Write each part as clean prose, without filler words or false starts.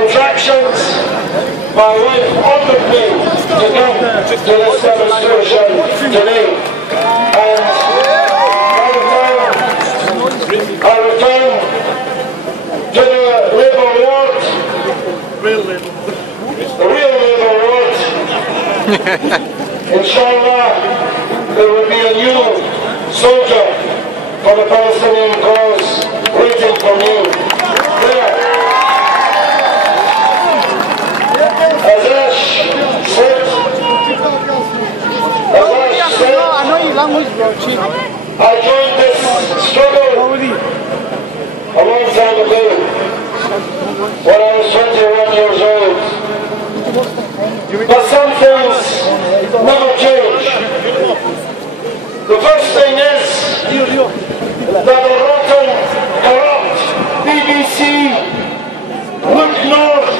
contractions. My wife ordered me to come to this demonstration today, and I return to the Labour ward, the real Labour ward. Inshallah, there will be a new soldier for the Palestinian cause waiting for me there. As Ash said, I joined this struggle a long time ago when I was 21 years old. But some things never change. The first thing is that the rotten, corrupt BBC Look North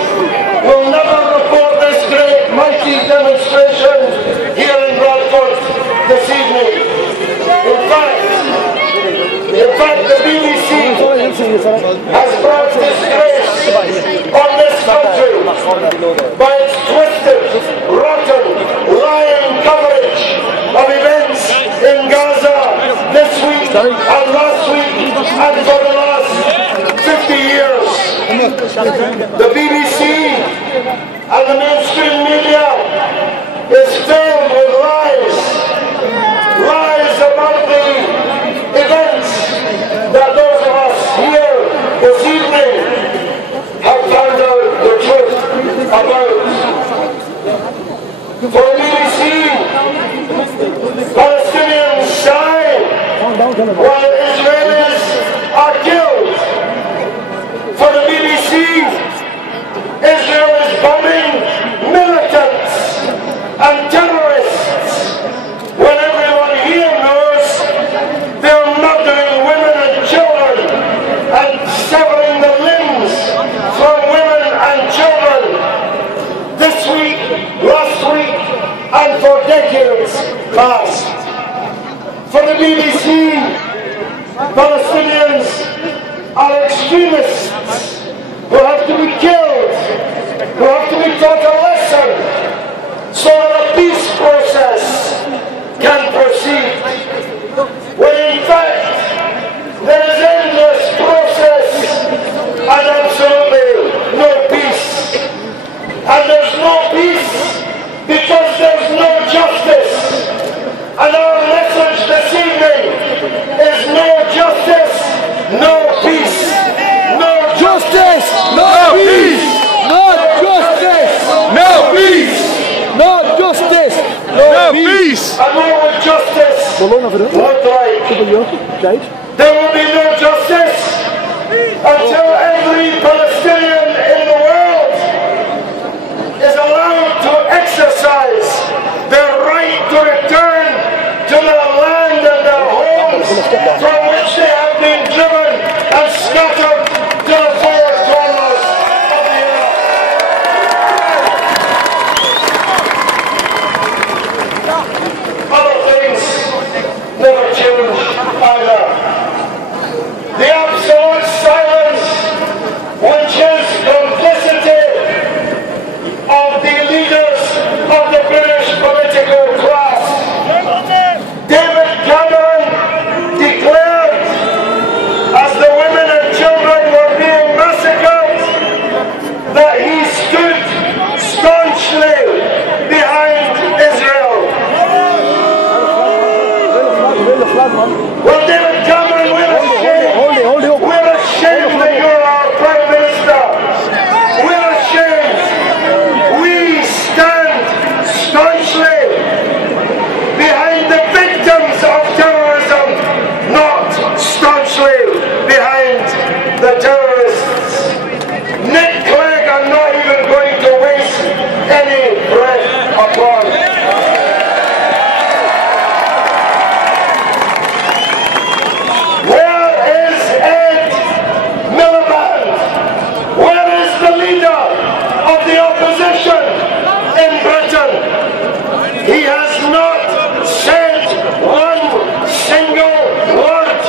will never report this great, mighty demonstration here in Bradford this evening. In fact, the BBC has brought disgrace on this country by its twisted, rotten, lying coverage of events in Gaza this week and last week and for the last 50 years. The BBC and the mainstream media is filled with lies. Lies about the events that those of us here this evening have found out the truth about. For the BBC, Palestinians die while Israelis are killed. For the BBC, Israel is bombing militants and terrorists when everyone here knows they're murdering women and children and severing the limbs from women and children this week, last week, and for decades past. For the BBC, Palestinians are extremists who have to be killed, who have to be taught a lesson so that a peace process can proceed. When in fact there is endless process and absolutely no peace. And there's no peace because there's no justice. And our message this evening is no justice, no peace. No justice, no peace. No justice, no peace. No justice, no peace. And what would justice look like? There will be no justice until every Palestinian in the world is allowed to exercise their right to return to their land and their homes from which they have been driven and scattered to the four corners of the earth. Other things never change either. The absolute silence, which is complicity of the leaders of the British political class. David Cameron declared, as the women and children were being massacred, that he stood staunchly behind Israel. Well, David Cameron, we're ashamed. We're ashamed that you're our Prime Minister. We're ashamed. We stand staunchly behind the victims of terrorism, not staunchly behind the terrorists. Nick Clegg, I'm not even going to waste any breath upon. Where is Ed Miliband? Where is the leader of the opposition in Britain? He has not said one single word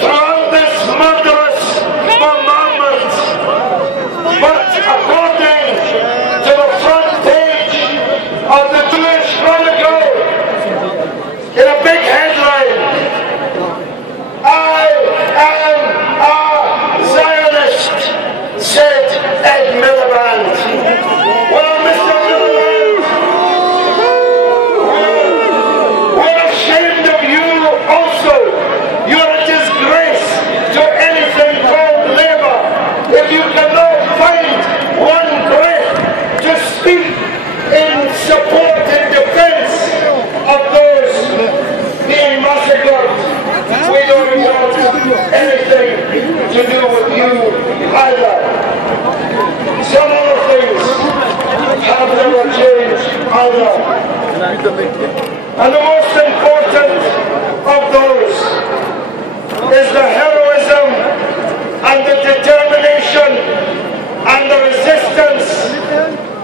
throughout this murderous bombardment. But according And the most important of those is the heroism and the determination and the resistance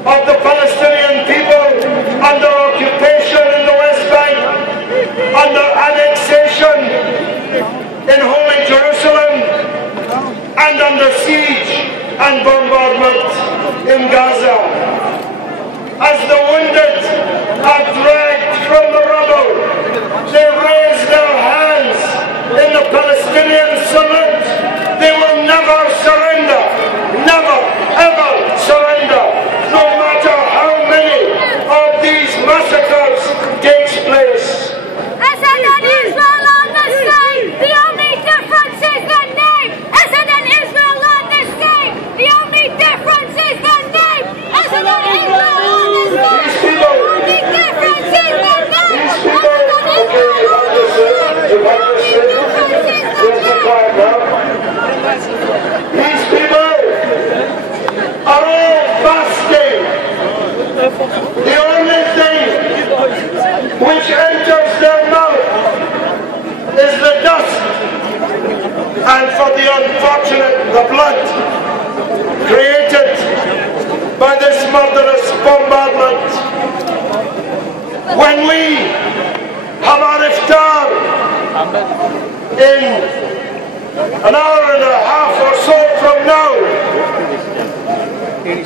of the Palestinian people under occupation in the West Bank, under annexation in Holy Jerusalem, and under siege and bombardment in Gaza. As the wounded are dragged from the rubble, they raise their hands in the Palestinian salute. They will never surrender, never, ever surrender, no matter how many of these massacres takes place. Assad and Israel on the same, the only difference is the name. Assad and Israel on the same, the only difference is the name. Assad and Israel on the same, the only difference is the name. Assad and Israel on the same, the only difference is the name. These people are all fasting. The only thing which enters their mouth is the dust, and for the unfortunate, the blood created by this murderous bombardment. When we have our iftar in an hour and a half or so from now,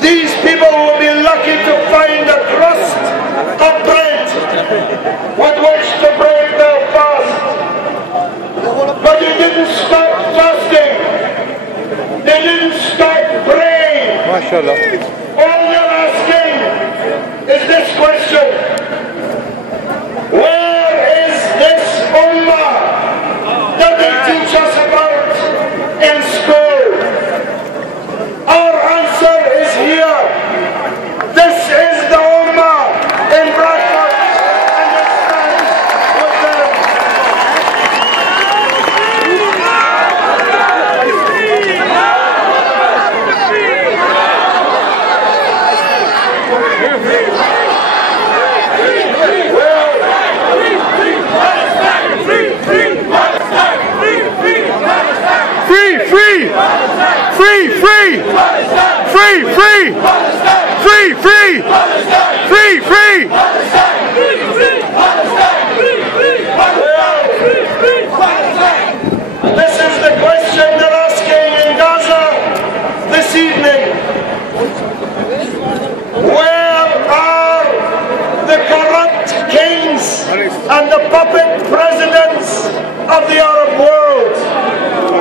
these people will be lucky to find a crust of bread with which to break their fast. But they didn't stop fasting. They didn't stop praying. All they're asking is this question: where is this ummah that they teach us about in school? Our answer is here. This is the ummah in Bradford, and it stands with them. This is the question they're asking in Gaza this evening. Where are the corrupt kings and the puppet presidents of the Arab world?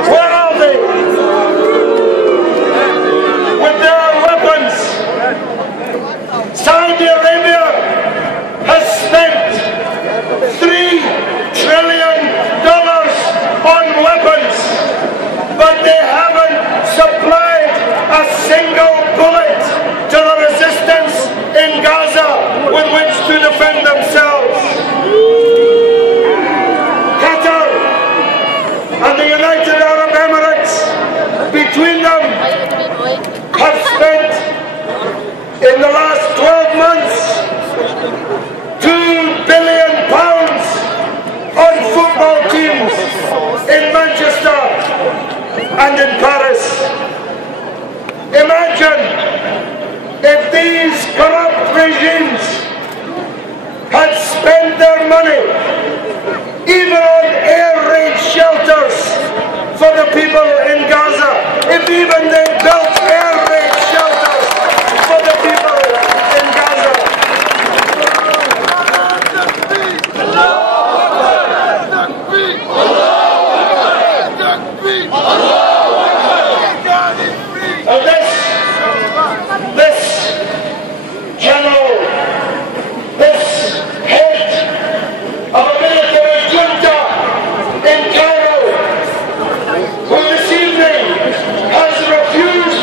Where are they? With their weapons, Saudi Arabia has spent $3 trillion on weapons, but they haven't supplied a single bullet to the resistance in Gaza with which to defend themselves. Qatar and the United Arab Emirates, between them, have spent in the last 12 months £2 billion on football teams in Manchester and in Paris. Imagine if these corrupt regimes had spent their money even on air raid shelters for the people in Gaza, if even they built air raid shelters for the people in Gaza. This general, this head of a military junta in Cairo, who this evening has refused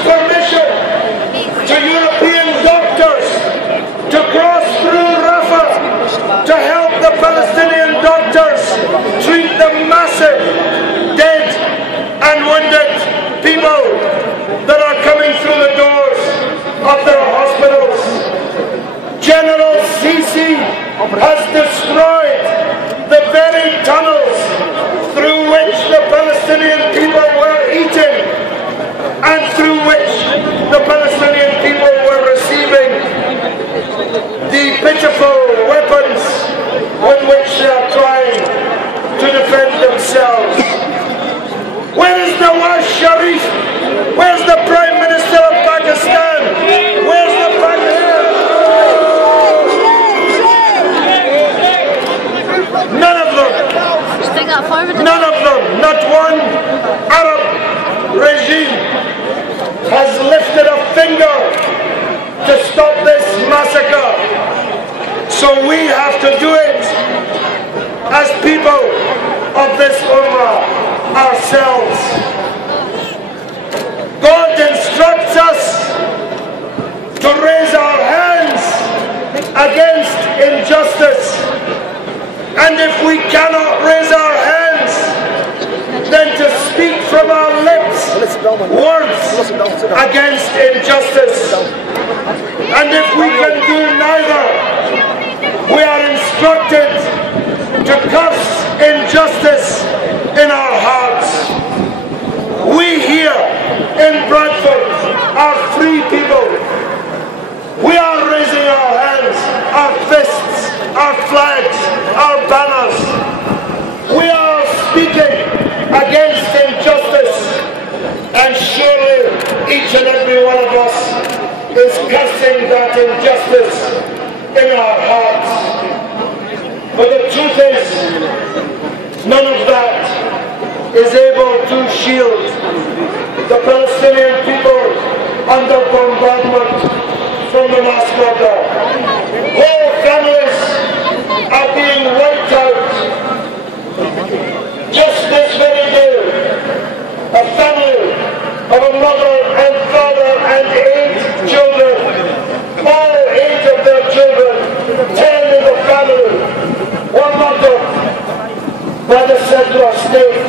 to stop this massacre. So we have to do it as people of this Ummah ourselves. God instructs us to raise our hands against injustice. And if we cannot raise our hands, then to speak from our lips words against injustice. And if we can do neither, we are instructed to curse injustice in our hearts. We here in Bradford are free people. We are raising our hands, our fists, our flags, our banners. We are speaking against injustice, and surely each and every one of us is cursing that injustice in our hearts. But the truth is, none of that is able to shield the Palestinian people under bombardment from the mass murder. Whole families are being wiped out. Just this very day, a family of a mother and father and 8 children, all 8 of their children, 10 in the family, were murdered by the secular state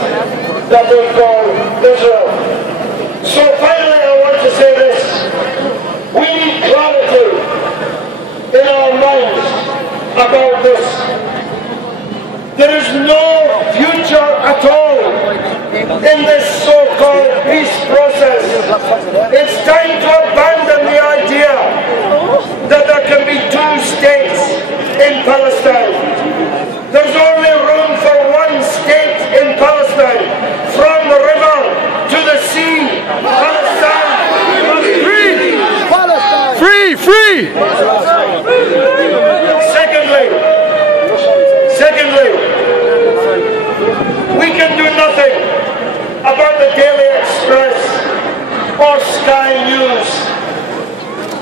that they call Israel. So finally I want to say this. We need clarity in our minds about this. There is no future at all in this so-called peace process. It's time to abandon the idea that there can be 2 states in Palestine. There's only room for 1 state in Palestine. From the river to the sea, Palestine must be free. Palestine. Free, free. Secondly, we can do nothing about the Daily Express or Sky News,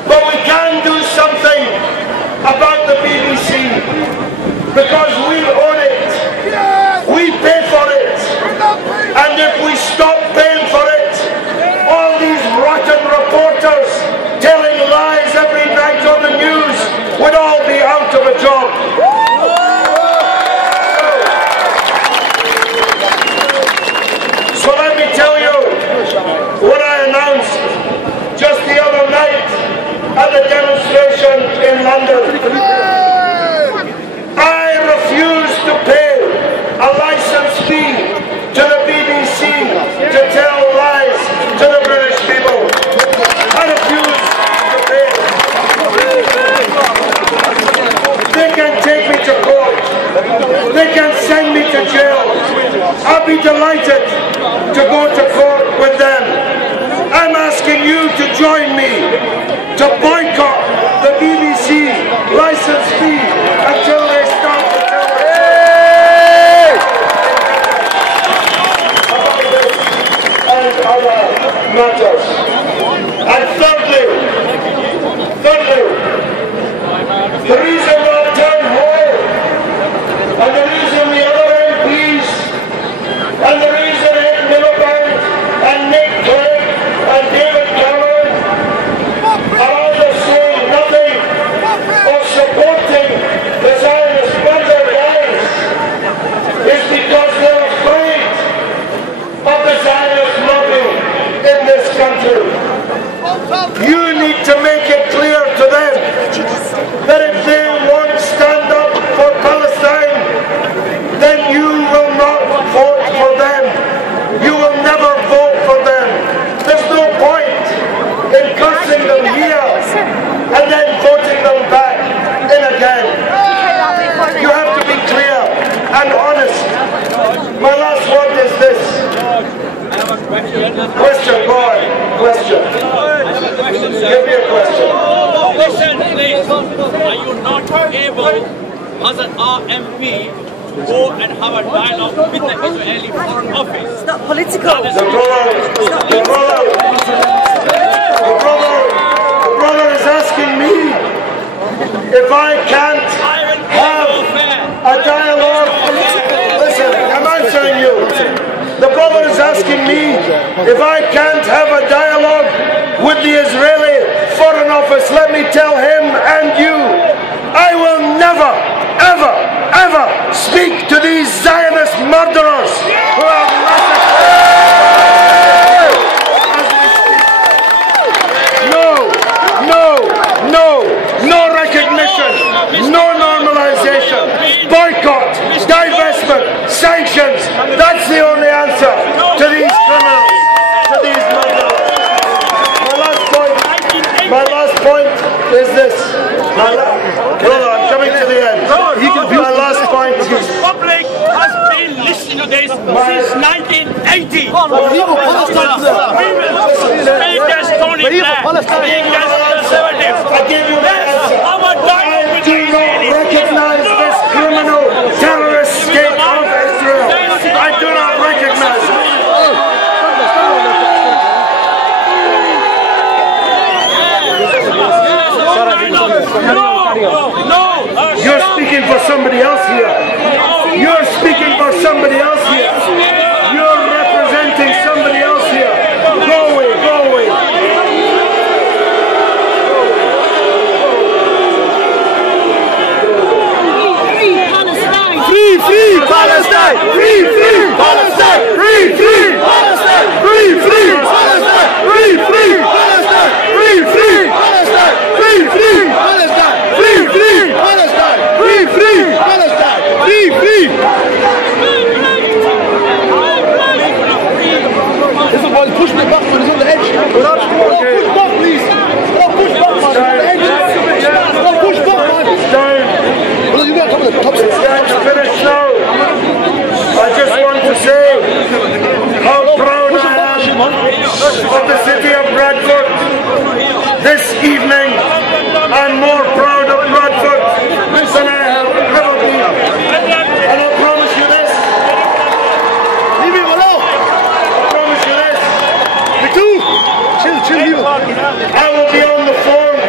but we can do something about the BBC, because we own it, we pay for it, and if we stop paying for it, all these rotten reporters telling lies every night on the news would all be out of a job. So let me tell you what I announced just the other night at the demonstration in London. I refuse to pay a license fee to the BBC to tell lies to the British people. I refuse to pay. They can take me to court. They can send me to jail. I'll be delighted to go to court with them. I'm asking you to join me to boycott the BBC license fee until they start to tell us and other matters. And thirdly, the reason our town hall and the reason the other MPs and the reason Ed Miliband and Nick Clegg and David Cameron are either saying nothing or supporting the Zionist murder gangs is because they're afraid of the Zionist lobby in this country. You need to make it clear to them that if they won't stand up for Palestine, then you will not vote for them. You will never vote for them. There's no point in cursing them here and then voting them back in again. You have to be clear and honest. My last word is this. Question, boy. Question. Give me a question. Question, please. Are you not able, as an RMP, to go and have a dialogue with the Israeli Foreign Office? It's not political. The brother is asking asking me if I can't have a dialogue. Listen, I'm answering you. The brother is asking me if I can't have a dialogue with the Israeli Foreign Office. Let me tell him and you, I will never, ever, ever speak to these Zionist murderers who have no recognition, no normalization, boycott, divestment, sanctions. That's the only answer to these criminals, to these murderers. My last point is this. Brother, I'm coming to the end. My last point is the public has been listening to this since 1980. We will speak as Tony Blair, speak as conservatives. I gave you my answer. I do not recognize this criminal terrorist state of Israel. I do not recognize it. You're speaking for somebody else here. You're speaking for somebody else here. You're representing somebody else here. Go away, go away. Free, free Palestine! Free, free Palestine! Free, free Palestine! Free, free Palestine! Free, free Palestine! Free, free Palestine! Free, free Palestine! Free, free Palestine! Free, free Palestine! Free, free! This is why push me back, man. He's on the edge. Push back, please. Push back, man. He's on the edge. Push back, man. Well, you got to come to the top. Finish now. I just want to say how proud I am of the city of Bradford. This evening, I'm more proud of Bradford than I have ever been. And I promise you this. Leave him alone. I promise you this. Me too. Chill, leave him. I will be on the phone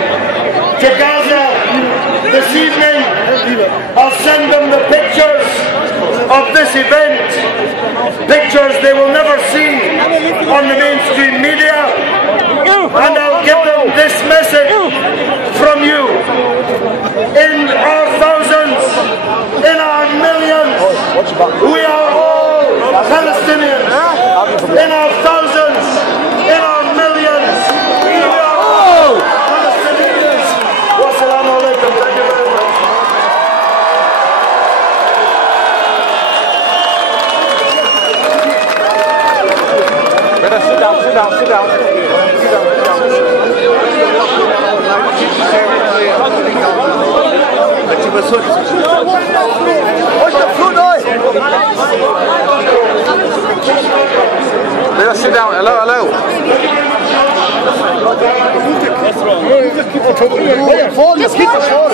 to Gaza this evening. I'll send them the pictures of this event, pictures they will never see on the mainstream media, and I'll give them this message from you. In our thousands, in our millions, we are all Palestinians. In our thousands, in our millions, we are all Palestinians. Wassalamu alaikum. Thank you very much. Sit down. What's the fruit oil? Let us sit down. Hello. What's wrong? Just keep the phone.